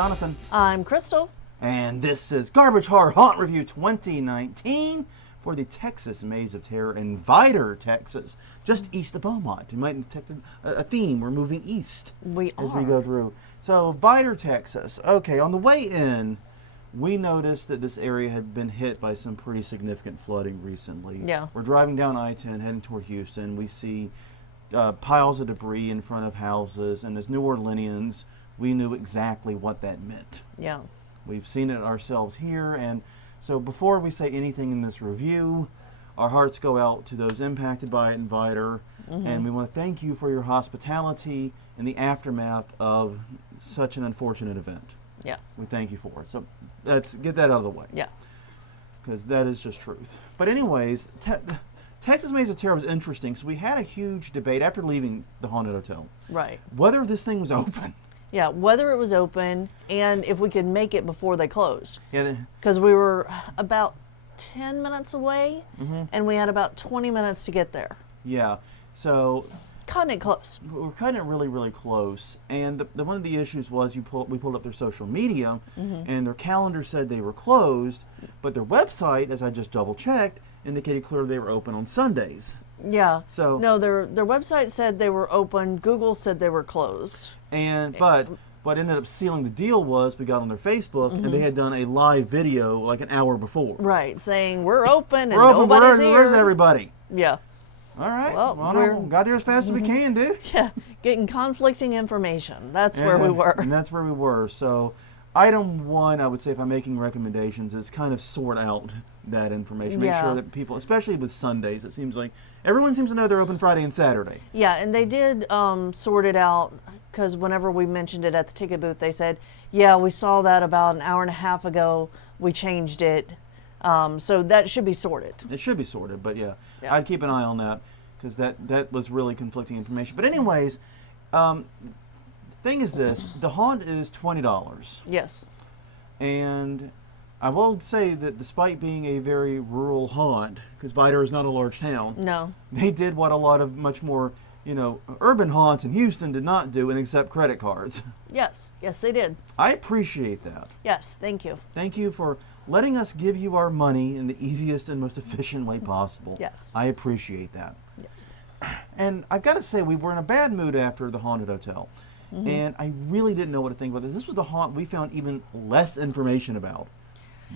Jonathan. I'm Crystal. And this is Garbage Horror Haunt Review 2019 for the Texas Maze of Terror in Vidor, Texas, just east of Beaumont. You might detect a theme. We're moving east as we go through. So, Vidor, Texas. Okay, on the way in, we noticed that this area had been hit by some pretty significant flooding recently. Yeah. We're driving down I-10 heading toward Houston. We see piles of debris in front of houses, and as New Orleanians, we knew exactly what that meant. Yeah. We've seen it ourselves here, and so before we say anything in this review, our hearts go out to those impacted by it in Vidor, and we want to thank you for your hospitality in the aftermath of such an unfortunate event. Yeah. We thank you for it. So let's get that out of the way. Yeah. Because that is just truth. But anyways, Texas Maze of Terror was interesting. So we had a huge debate after leaving the haunted hotel. Right. Whether this thing was open. Yeah, whether it was open and if we could make it before they closed. Yeah. Because we were about 10 minutes away, and we had about 20 minutes to get there. Yeah. So Cutting it close. we're cutting it really, really close. And one of the issues was we pulled up their social media, and their calendar said they were closed, but their website, as I just double checked, indicated clearly they were open on Sundays. Yeah. So No, their website said they were open. Google said they were closed. and but what ended up sealing the deal was we got on their Facebook, and they had done a live video like an hour before. Right, saying we're open and We're open. nobody's here. Where's everybody? Yeah. All right. Well, we got there as fast as we can, dude. Yeah, getting conflicting information. That's where we were. And that's where we were. So, item one, I would say, if I'm making recommendations, is kind of sort out that information. Make sure that people, especially with Sundays, it seems like everyone seems to know they're open Friday and Saturday. Yeah, and they did sort it out, because whenever we mentioned it at the ticket booth, they said, yeah, we saw that about an hour and a half ago. We changed it. So that should be sorted. It should be sorted, but yeah. I'd keep an eye on that, because that was really conflicting information. But anyways, thing is this, the haunt is $20. Yes. And I will say that despite being a very rural haunt, because Vidor is not a large town, No. they did what a lot of much more, urban haunts in Houston did not do and accept credit cards. Yes. Yes, they did. I appreciate that. Yes, thank you. Thank you for letting us give you our money in the easiest and most efficient way possible. Yes. I appreciate that. Yes. And I've got to say, we were in a bad mood after the haunted hotel. And I really didn't know what to think about this. This was the haunt we found even less information about.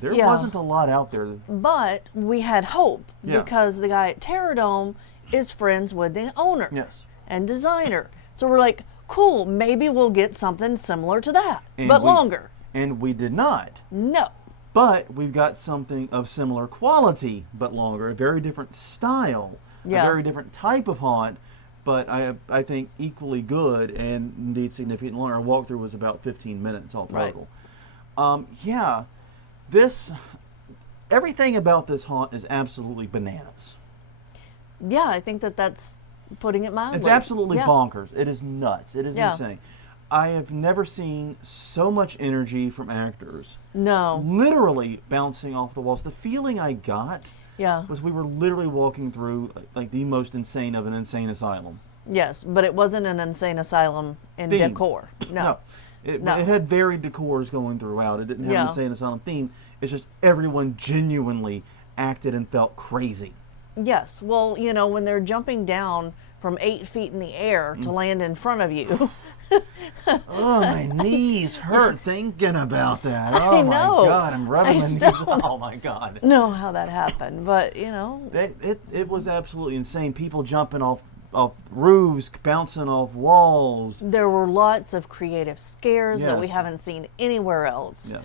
There wasn't a lot out there. But we had hope, Yeah. because the guy at Terror Dome is friends with the owner Yes. and designer. So we're like, cool, maybe we'll get something similar to that, And but we- longer. And we did not. No. But we've got something of similar quality, but longer, a very different style, Yeah. a very different type of haunt, but I think equally good and indeed significantly longer. Our walkthrough was about 15 minutes all Right. total. Everything about this haunt is absolutely bananas. Yeah, I think that's putting it mildly. It's absolutely Yeah. bonkers. It is nuts. It is Yeah. insane. I have never seen so much energy from actors. No. Literally bouncing off the walls. The feeling I got Yeah. was we were literally walking through like the most insane of an insane asylum. Yes, but it wasn't an insane asylum in Theme. decor. No. It No. had varied decors going throughout. It didn't have an insane asylum theme. It's just everyone genuinely acted and felt crazy. Yes. Well, when they're jumping down from 8 feet in the air to land in front of you. Oh, my knees hurt thinking about that. I Oh know. my God, I'm rubbing I my knees. still Oh my God. know how that happened, but It was absolutely insane. People jumping off roofs, bouncing off walls. there were lots of creative scares that we Yes. haven't seen anywhere else. Yes.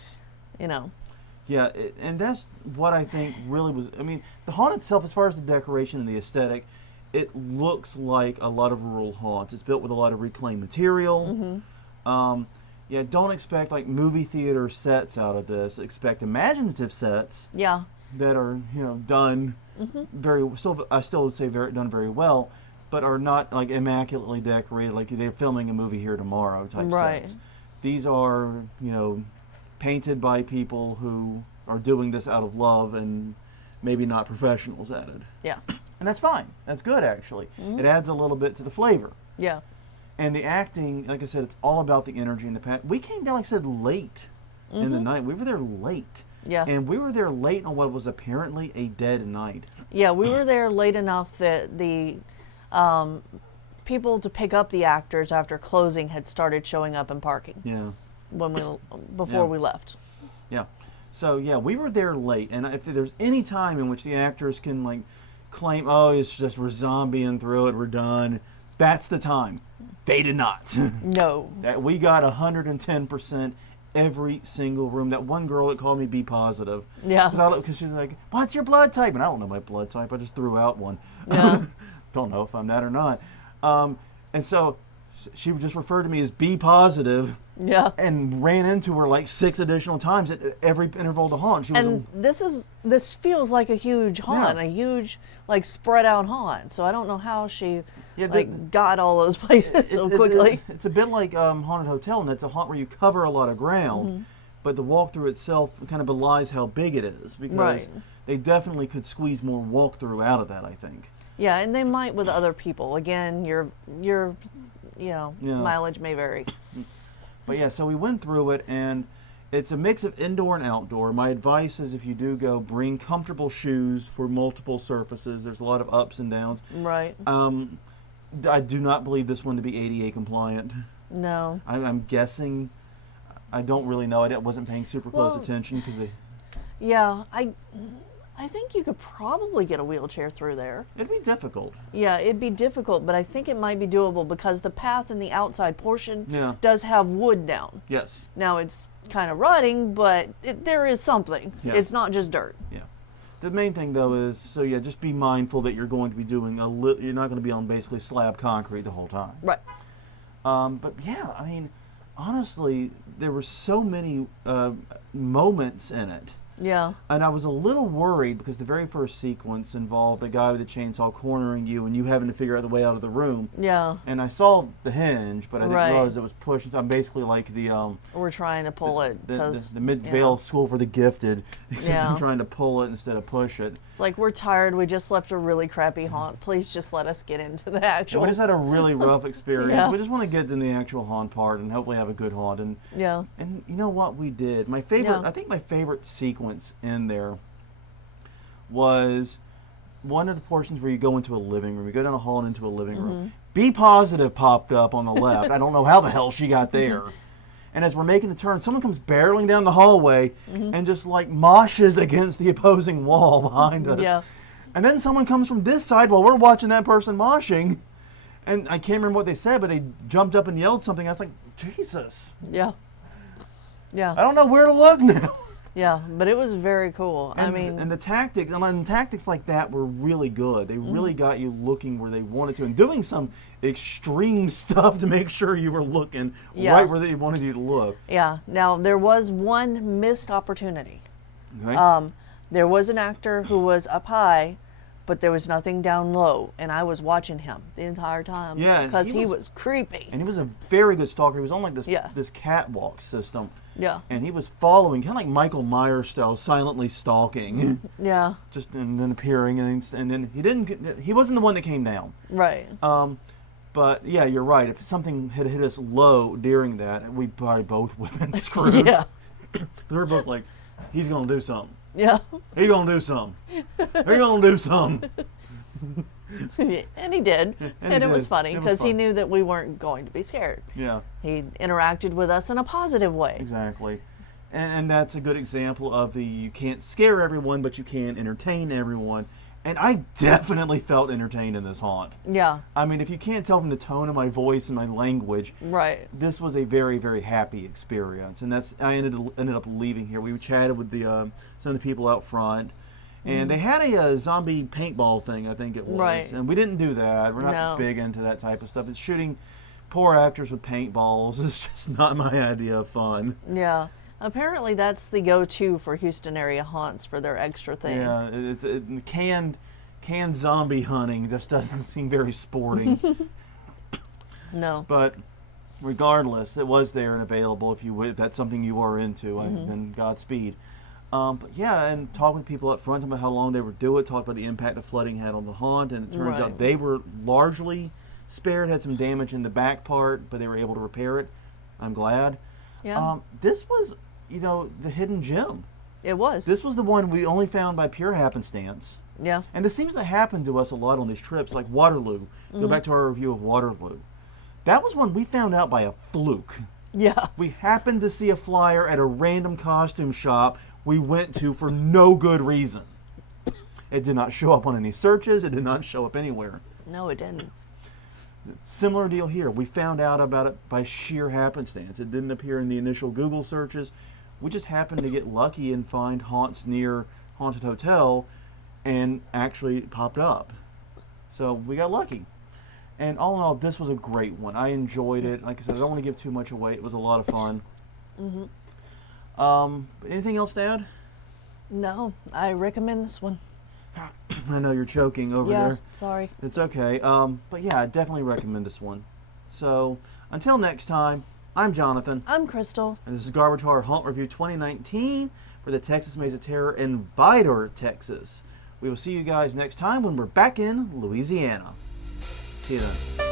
Yeah, and that's what I think really was. I mean, the haunt itself, as far as the decoration and the aesthetic, it looks like a lot of rural haunts. It's built with a lot of reclaimed material. Don't expect like movie theater sets out of this. Expect imaginative sets Yeah. that are done I still would say done very well, but are not like immaculately decorated like they're filming a movie here tomorrow type Right. sets. These are painted by people who are doing this out of love and maybe not professionals at it. Yeah. And that's fine. That's good, actually. It adds a little bit to the flavor. Yeah. And the acting, like I said, it's all about the energy and the passion. We came down, like I said, late in the night. We were there late. Yeah. And we were there late on what was apparently a dead night. Yeah, we were there late enough that the people to pick up the actors after closing had started showing up and parking Yeah. before we left. Yeah. So, yeah, we were there late. And if there's any time in which the actors can, like, claim, oh, it's just we're zombieing through it, we're done, that's the time. They did not. No. We got 110% every single room. That one girl that called me B positive. Yeah. Because she's like, what's your blood type? And I don't know my blood type. I just threw out one. Yeah. Don't know if I'm that or not. And so she would just refer to me as B positive. Yeah. And ran into her like 6 additional times at every interval of the haunt. She was And this feels like a huge haunt, Yeah. a huge like spread out haunt. So I don't know how she Yeah, got all those places so quickly. It's a bit like Haunted Hotel, and it's a haunt where you cover a lot of ground, Mm-hmm. but the walkthrough itself kind of belies how big it is, because Right. they definitely could squeeze more walkthrough out of that, I think. Yeah, and they might with other people. Again, your Yeah. mileage may vary. But yeah, so we went through it, and it's a mix of indoor and outdoor. My advice is if you do go, bring comfortable shoes for multiple surfaces. There's a lot of ups and downs. Right. I do not believe this one to be ADA compliant. No. I'm guessing. I don't really know. I wasn't paying super close Well, attention because Yeah, I think you could probably get a wheelchair through there. it'd be difficult. Yeah, it'd be difficult, but I think it might be doable because the path in the outside portion Yeah. does have wood down. Yes. Now it's kind of rotting, but there is something. Yeah. It's not just dirt. Yeah. The main thing though is, so yeah, just be mindful that you're going to be doing you're not going to be on basically slab concrete the whole time. Right. But yeah, I mean, honestly, there were so many moments in it. Yeah. And I was a little worried because the very first sequence involved a guy with a chainsaw cornering you and you having to figure out the way out of the room. Yeah. And I saw the hinge, but I didn't Right. realize it was pushed. I'm basically like the We're trying to pull it because the Midvale School for the Gifted, except Yeah. I'm trying to pull it instead of push it. it's like we're tired. We just left a really crappy haunt. Please just let us get into the And actual. we just had a really rough experience. Yeah. We just want to get in the actual haunt part and hopefully have a good haunt. And Yeah. you know what we did? My favorite, Yeah. I think my favorite sequence in there was one of the portions where you go into a living room. You go down a hall and into a living room. Be Positive popped up on the left. I don't know how the hell she got there. And as we're making the turn, someone comes barreling down the hallway and just like moshes against the opposing wall behind us. Yeah. And then someone comes from this side while we're watching that person moshing. And I can't remember what they said, but they jumped up and yelled something. I was like, Jesus. Yeah. I Yeah. don't know where to look now. Yeah. But it was very cool. And, I mean, and the tactics like that were really good. They really got you looking where they wanted to and doing some extreme stuff to make sure you were looking Yeah. right where they wanted you to look. yeah. Now there was one missed opportunity. Okay? There was an actor who was up high, but there was nothing down low, and I was watching him the entire time. Yeah, and because he he was- was creepy. And he was a very good stalker. He was on like this Yeah. this catwalk system. Yeah. And he was following, kind of like Michael Myers style, silently stalking, Yeah. just and then appearing, and then he wasn't the one that came down. Right. But yeah, you're right. If something had hit us low during that, we'd probably both would have been screwed. Yeah. We were both like, he's gonna do something. Yeah. He's gonna do something. He's gonna do something. And he did. And And he it was did. funny It was because he fun. knew that we weren't going to be scared. Yeah, He interacted with us in a positive way. exactly. And that's a good example of you can't scare everyone, but you can entertain everyone. And I definitely felt entertained in this haunt. Yeah. I mean, if you can't tell from the tone of my voice and my language, Right. this was a very, very happy experience. And I ended up leaving here. We chatted with some of the people out front, and they had a zombie paintball thing, I think it was. Right. And we didn't do that. We're not No. big into that type of stuff. It's shooting poor actors with paintballs. It's just not my idea of fun. Yeah. Apparently that's the go-to for Houston area haunts for their extra thing. Yeah, canned zombie hunting just doesn't seem very sporting. No. But regardless, it was there and available if that's something you are into, then Godspeed. But yeah, and talk with people up front about how long they would do it, talk about the impact the flooding had on the haunt, and it turns Right. out they were largely spared, had some damage in the back part, but they were able to repair it. I'm glad. Yeah. This was, the hidden gem. It was. This was the one we only found by pure happenstance. Yeah. And this seems to happen to us a lot on these trips, like Waterloo. Go back to our review of Waterloo. That was one we found out by a fluke. Yeah. We happened to see a flyer at a random costume shop we went to for no good reason. It did not show up on any searches. It did not show up anywhere. No, it didn't. Similar deal here. We found out about it by sheer happenstance. It didn't appear in the initial Google searches. We just happened to get lucky and find haunts near Haunted Hotel, and actually it popped up. So we got lucky. And all in all, this was a great one. I enjoyed it. Like I said, I don't want to give too much away. It was a lot of fun. Anything else to add? No, I recommend this one. I know you're choking over Yeah, there. sorry. It's okay. But yeah, I definitely recommend this one. So until next time, I'm Jonathan. I'm Crystal. And this is Garbage Horror Haunt Review 2019 for the Texas Maze of Terror in Vidor, Texas. We will see you guys next time when we're back in Louisiana. See you then.